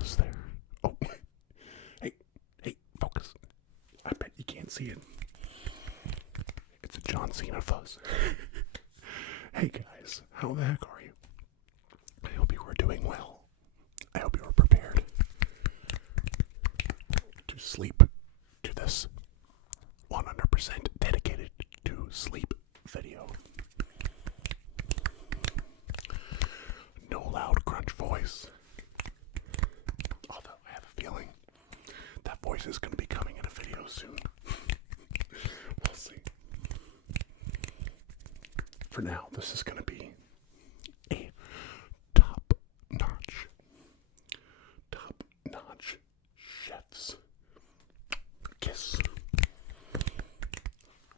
fuzz there. Oh, hey, focus. I bet you can't see it. It's a John Cena fuzz. Hey guys, how the heck are you? I hope you were doing well. I hope you were prepared to sleep to this 100% dedicated to sleep video. No loud crunch voice. Although I have a feeling that voice is going to be coming in a video soon. We'll see. For now, this is going to be a top-notch chef's kiss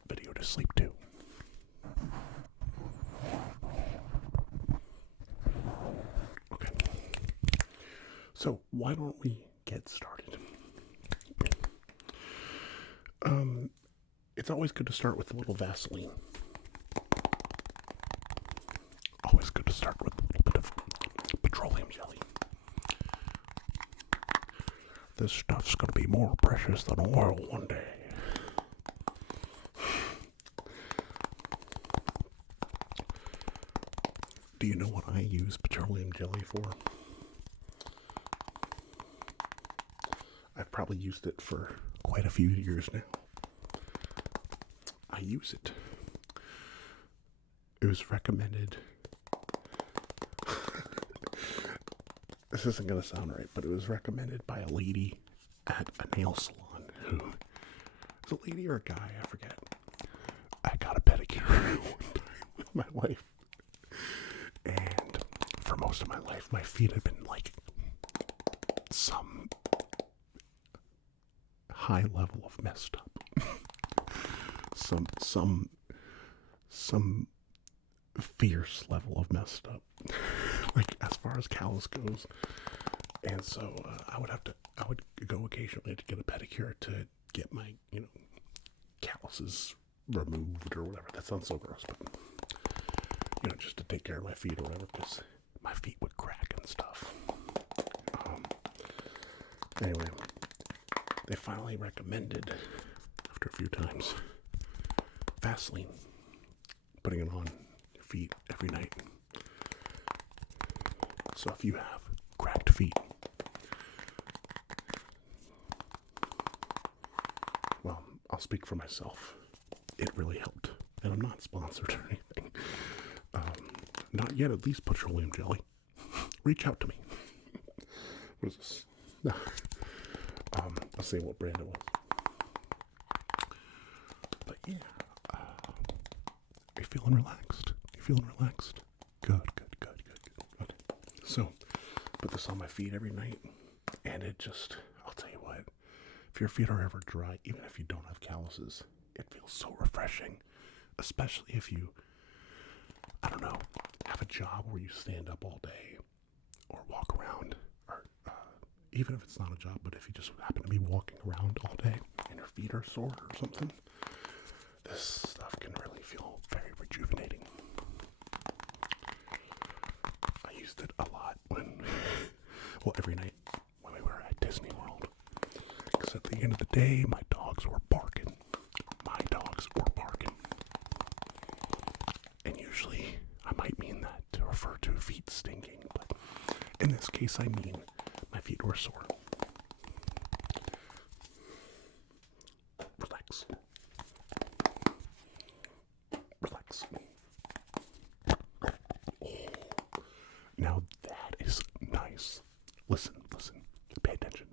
video to sleep to. Okay. So, why don't we get started? It's always good to start with a little Vaseline. Always good to start with a little bit of petroleum jelly. This stuff's gonna be more precious than oil one day. Do you know what I use petroleum jelly for? I've probably used it for quite a few years now. I use it. It was recommended. This isn't going to sound right, but it was recommended by a lady at a nail salon who is a lady or a guy, I forget. I got a pedicure one time with my wife. And for most of my life, my feet had been like some high level of messed up. some fierce level of messed up. Like as far as callus goes. And so I would go occasionally to get a pedicure to get my, calluses removed or whatever. That sounds so gross, but just to take care of my feet or whatever, because my feet would crack and stuff. Anyway, they finally recommended, after a few times, Vaseline. Putting it on your feet every night. So if you have cracked feet, well, I'll speak for myself. It really helped. And I'm not sponsored or anything. Not yet, at least petroleum jelly. Reach out to me. What is this? No. I'll say what brand it was. But yeah. Are you feeling relaxed? Good. Okay. So, put this on my feet every night. And it just, I'll tell you what. If your feet are ever dry, even if you don't have calluses, it feels so refreshing. Especially if you, I don't know, have a job where you stand up all day or walk around, or even if it's not a job, but if you just happen to be walking around all day and your feet are sore or something, this stuff can really feel very rejuvenating. I used it a lot every night when we were at Disney World. Because at the end of the day, my dogs were barking. And usually, I might mean that to refer to feet stinking, but in this case, I mean my feet were sore. Relax. Oh, now that is nice. Listen. Pay attention.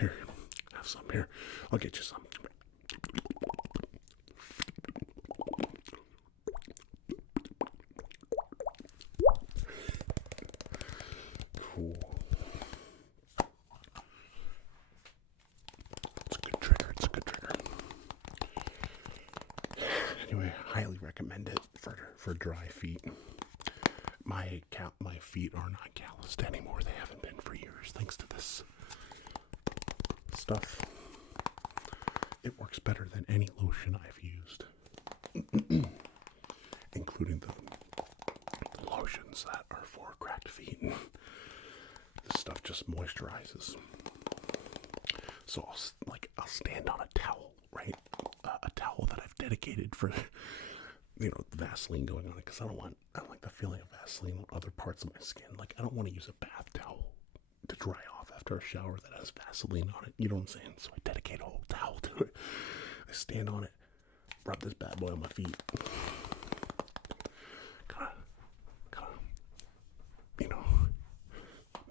Here, have some here. I'll get you some. Cool. It's a good trigger. Anyway, I highly recommend recommend it for dry feet. My feet are not calloused anymore. They haven't been for years, thanks to this stuff. It works better than any lotion I've used, including the lotions that are for cracked feet. This stuff just moisturizes. So I'll stand on a towel, right? A towel that I've dedicated for, Vaseline going on it, because I don't like the feeling of Vaseline on other parts of my skin. Like, I don't want to use a bath towel to dry off after a shower that has Vaseline on it. You know what I'm saying? So I dedicate a whole towel to it. I stand on it, rub this bad boy on my feet.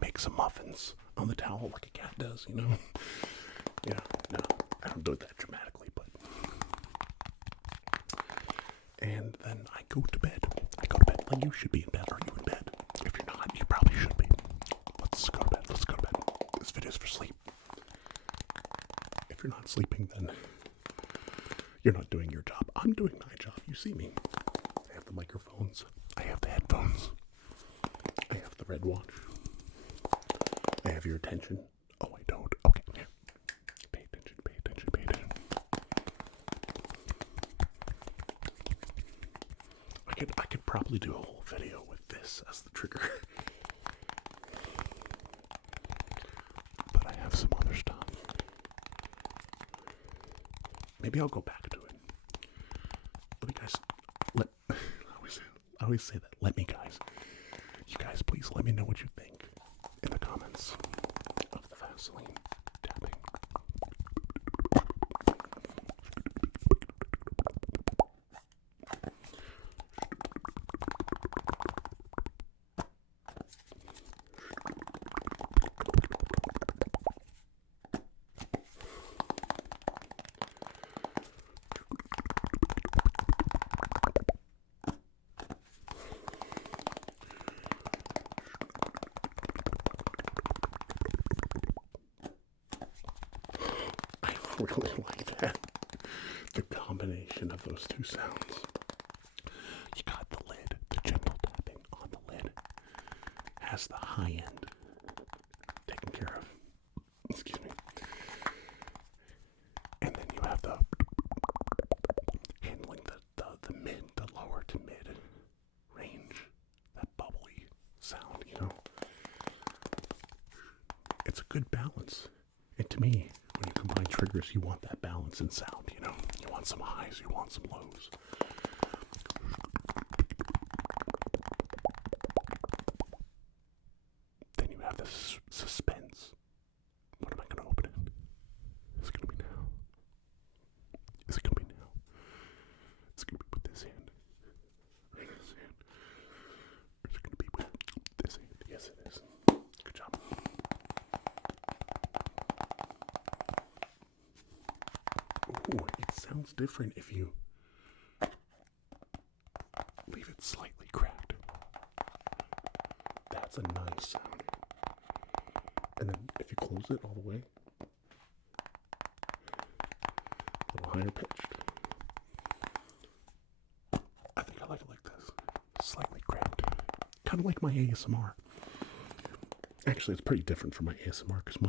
Make some muffins on the towel like a cat does, Yeah, no, I don't do it that dramatically, but. And then I go to bed. Like you should be in bed. Are you in bed? If you're not, you probably should be. Let's go to bed. This video's for sleep. If you're not sleeping, then you're not doing your job. I'm doing my job. You see me. I have the microphones. I have the headphones. I have the red watch. I have your attention. Oh, I don't. Okay, here. Pay attention. I could probably do a whole video with this as the trigger. But I have some other stuff. Maybe I'll go back to it. I always say that. Let me, guys. You guys, please let me know what you think in the comments of the Vaseline tapping. Really like that. The combination of those two sounds. You got the lid, the gentle tapping on the lid has the high end taken care of. Excuse me. And then you have the handling the mid, the lower to mid range, that bubbly sound, It's a good balance. And to me, when you combine triggers, you want that balance in sound, You want some highs, you want some lows. Then you have this suspense. What am I going to open it? Is it going to be now? Is it going to be now? Is it going to be with this hand? Or this hand? Or is it going to be with this hand? Yes, it is. Good job. Ooh, it sounds different if you leave it slightly cracked. That's a nice sound. And then if you close it all the way, a little higher pitched. I think I like it like this. Slightly cracked. Kind of like my ASMR. Actually, it's pretty different from my ASMR because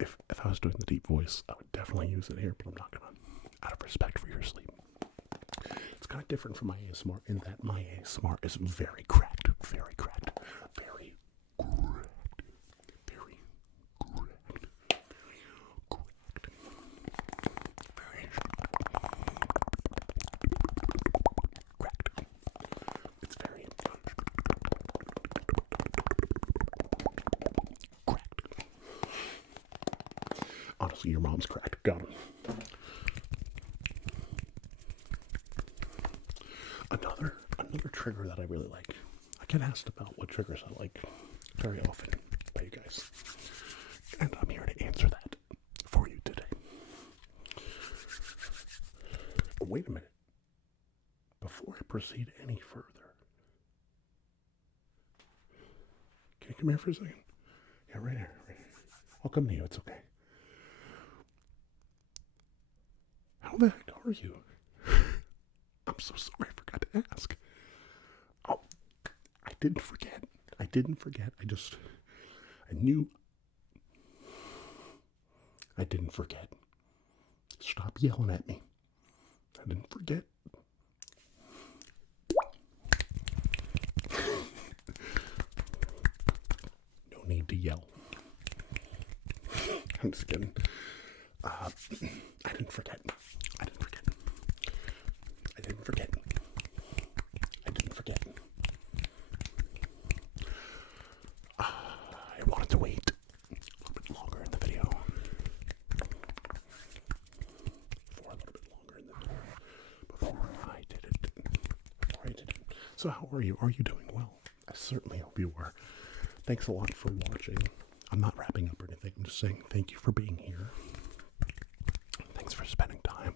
if I was doing the deep voice, I would definitely use it here, but I'm not gonna, out of respect for your sleep. It's kind of different from my ASMR in that my ASMR is very cracked, very cracked, very cracked, very cracked, very cracked. It's very cracked. Honestly, your mom's cracked. Got him. Another trigger that I really like. I get asked about what triggers I like very often by you guys. And I'm here to answer that for you today. Wait a minute. Before I proceed any further, can you come here for a second? Yeah, right here. I'll come to you. It's okay. How the heck are you? I'm so sorry, I forgot to ask. Oh, I didn't forget. I knew. I didn't forget. Stop yelling at me. I didn't forget. No need to yell. I'm just kidding. I didn't forget. I didn't forget. I didn't forget. I didn't forget. I wanted to wait a little bit longer in the video. For a little bit longer in the video. Before I did it. So how are you? Are you doing well? I certainly hope you are. Thanks a lot for watching. I'm not wrapping up or anything. I'm just saying thank you for being here. Thanks for spending time.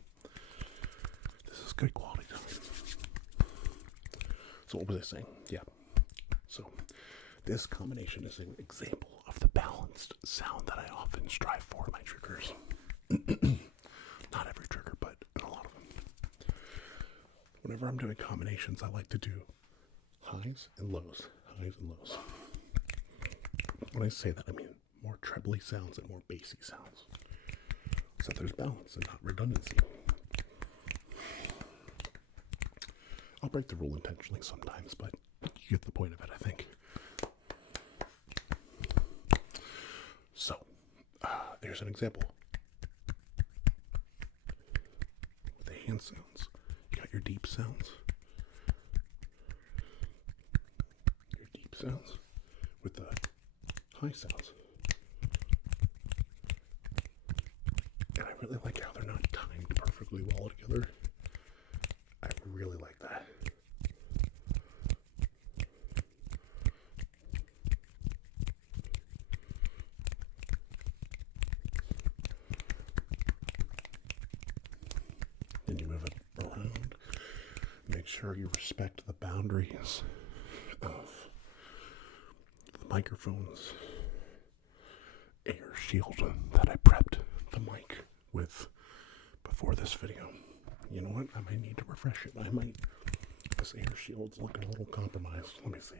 This is good quality time. So what was I saying? Yeah. So this combination is an example of the balanced sound that I often strive for in my triggers. Not every trigger, but in a lot of them. Whenever I'm doing combinations, I like to do highs and lows. Highs and lows. When I say that, I mean more trebly sounds and more bassy sounds. So there's balance and not redundancy. I'll break the rule intentionally sometimes, but you get the point of it, I think. So, there's an example. With the hand sounds, you got your deep sounds. Your deep sounds with the high sounds. And I really like how they're not timed perfectly well together. I really like that. Then you move it around. Make sure you respect the boundaries of the microphone's air shield that I prepped the mic with before this video. You know what? I might need to refresh it. This air shield's looking a little compromised. Let me see.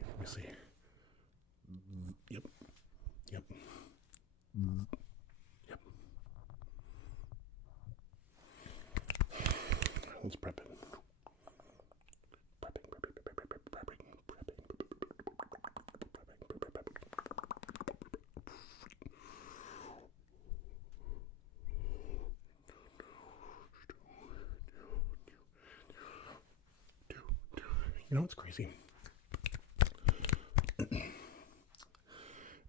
Yep. Let's prep it. You know what's crazy?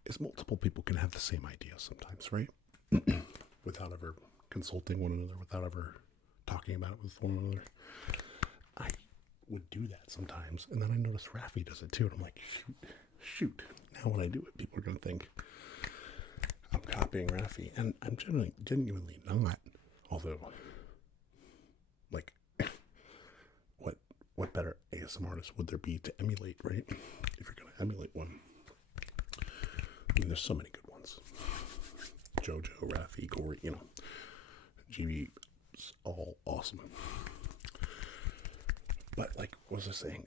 Is multiple people can have the same idea sometimes, right? Without ever consulting one another, without ever talking about it with one another. I would do that sometimes, and then I notice Rafi does it too, and I'm like, shoot. Now when I do it, people are going to think I'm copying Rafi, and I'm genuinely not. Although, like, what better ASMR artist would there be to emulate, right? If you're going to emulate one. I mean, there's so many good ones. Jojo, Rafi, Corey, GB, all awesome. But, like, what was I saying?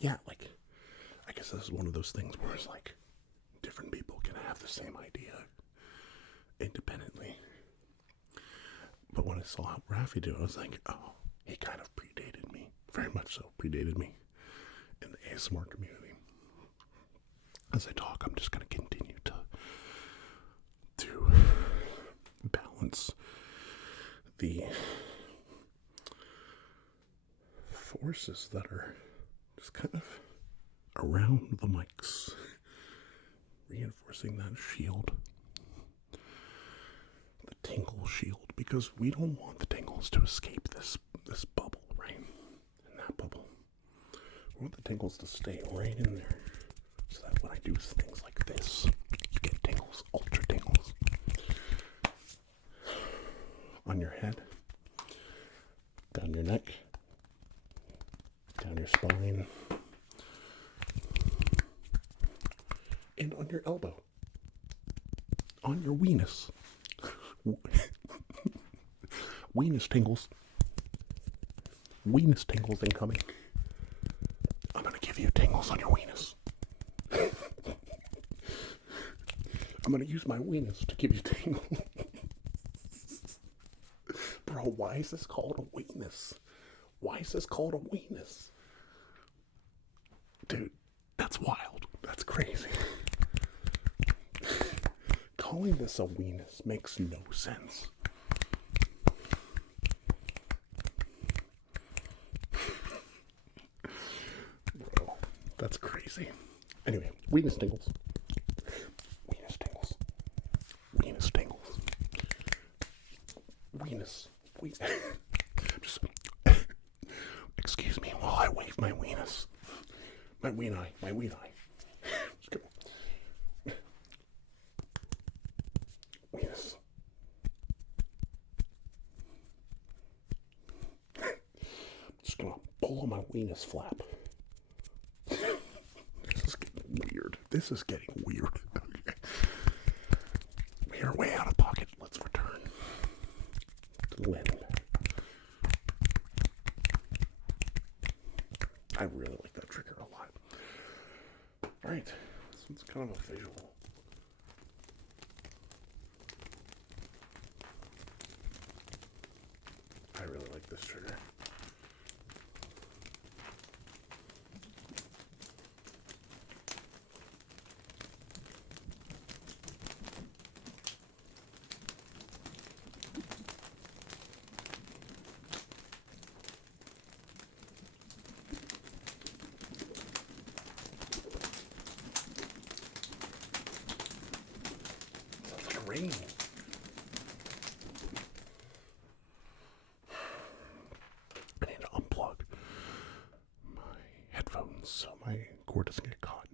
Yeah, like, I guess this is one of those things where it's like, different people can have the same idea independently. But when I saw how Rafi did it, I was like, oh, he kind of predated me. Very much so, predated me in the ASMR community. As I talk, I'm just going to continue to balance the forces that are just kind of around the mics, reinforcing that shield. The tingle shield, because we don't want the tingles to escape this bubble, right? In that bubble. We want the tingles to stay right in there, so that when I do things like this, you get tingles, ultra tingles. On your head, down your neck, down your spine, and on your elbow, on your weenus. Wenis Tingles. Wenis Tingles incoming. I'm gonna give you tingles on your weenus. I'm gonna use my weenus to give you tingles. Bro, why is this called a weenus? Why is this called a weenus? Dude, that's wild. That's crazy. Calling this a weenus makes no sense. Bro, that's crazy. Anyway, Wenis Tingles. Wenis Tingles. Wenis Tingles. Wenis. Just excuse me while I wave my weenus. My ween eye. My ween eye. Just go. Weenus. Just gonna pull on my weenus flap. This is getting weird. This is getting weird. We are way out of pocket. Let's return to the landing pad. I really like that trigger a lot. Alright, this one's kind of a visual. I really like this trigger. Rain. I need to unplug my headphones so my cord doesn't get caught.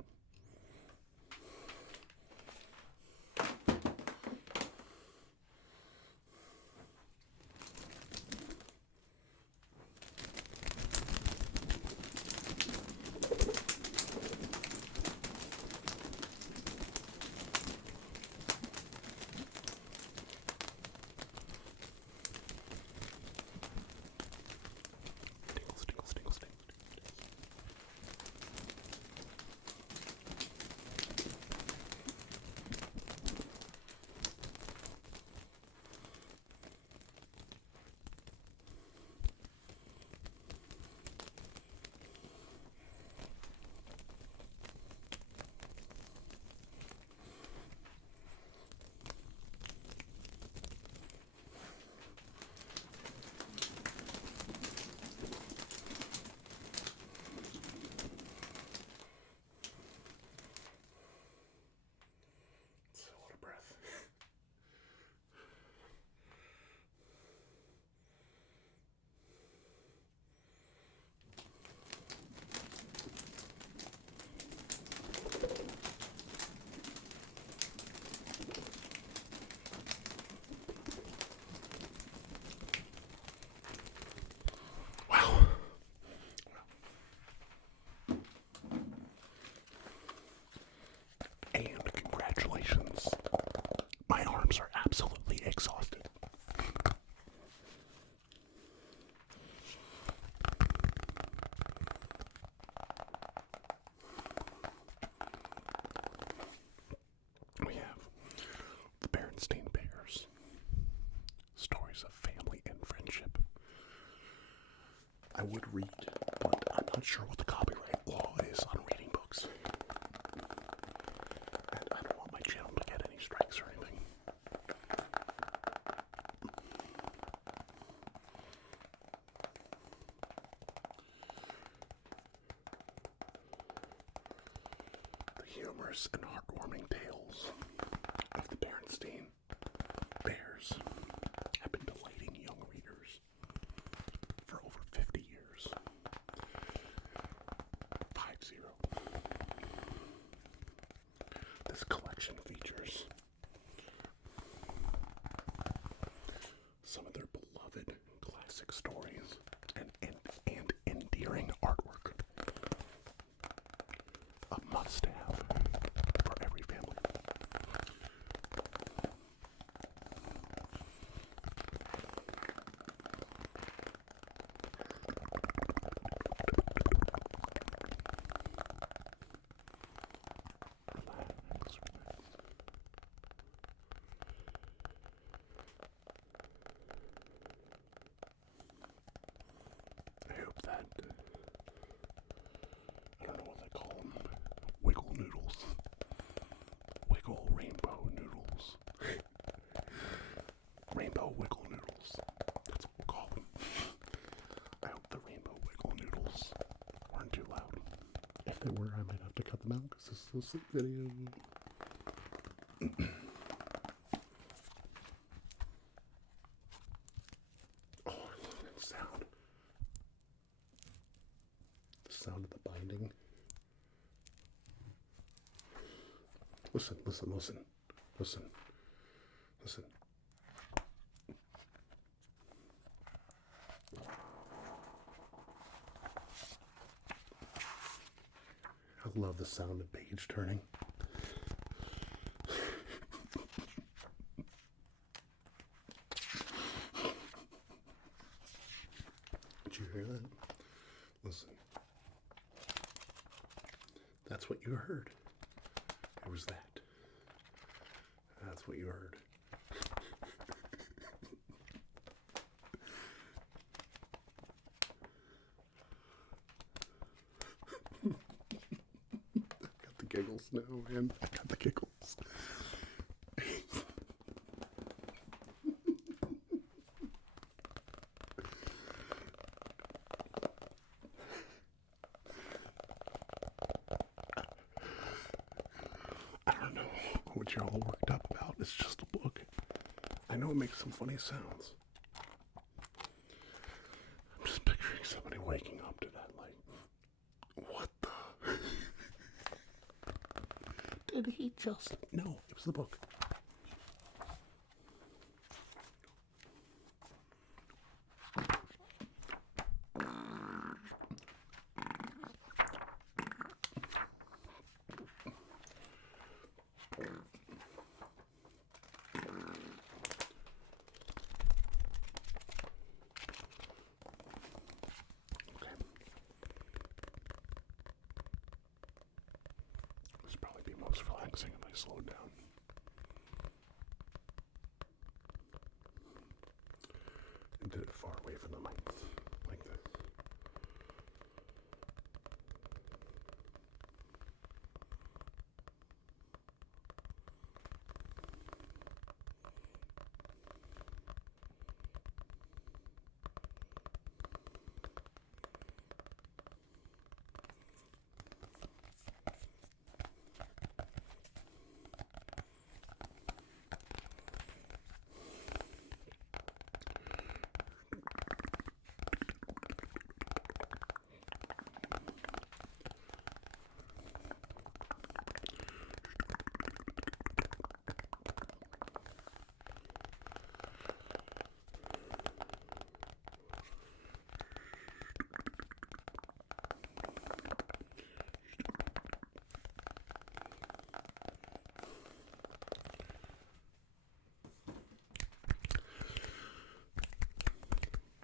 My arms are absolutely exhausted. We have the Berenstain Bears, stories of family and friendship. I would read, but I'm not sure what the copyright law is on reading books. And I don't want my channel to get any strikes or anything. The humorous and heartwarming tales of the Berenstain Bears have been delighting young readers for over 50 years. 50. This collection features some of their beloved classic stories and endearing artwork. A must-have for every family. If they were, I might have to cut them out because this is a sleep video. Oh, that sound. The sound of the binding. Listen, listen, listen, listen, listen. I love the sound of page turning. Did you hear that? Listen. That's what you heard. It was that. That's what you heard. I got the giggles now, man. I got the giggles. I don't know what you're all worked up about. It's just a book. I know it makes some funny sounds. I'm just picturing somebody waking up to that, like, what the? Did he just? No, it was the book. This would probably be most relaxing if I slowed down. And did it far away from the mic, like this.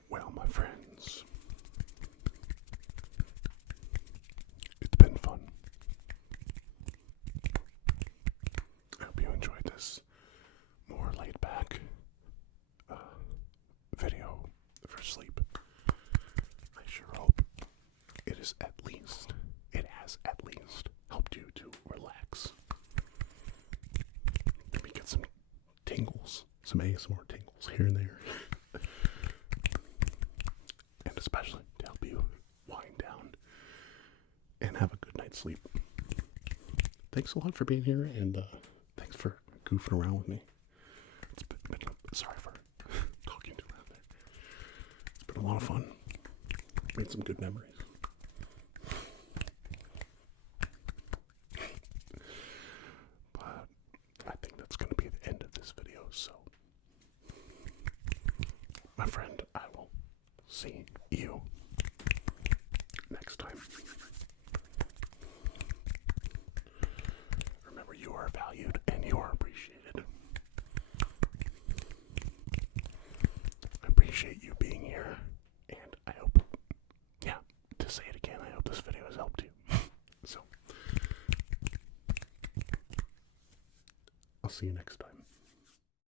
Well, my friends, it's been fun. I hope you enjoyed this more laid back video for sleep. I sure hope it has at least helped you to relax. Maybe get some tingles, some ASMR tingles here and there. Especially to help you wind down and have a good night's sleep. Thanks a lot for being here, and thanks for goofing around with me. Sorry for talking too loud there. It's been a lot of fun. Made some good memories. But I think that's going to be the end of this video, so my friend, I will see you next time. Remember, you are valued and you are appreciated. I appreciate you being here, and I hope, to say it again, I hope this video has helped you. So, I'll see you next time.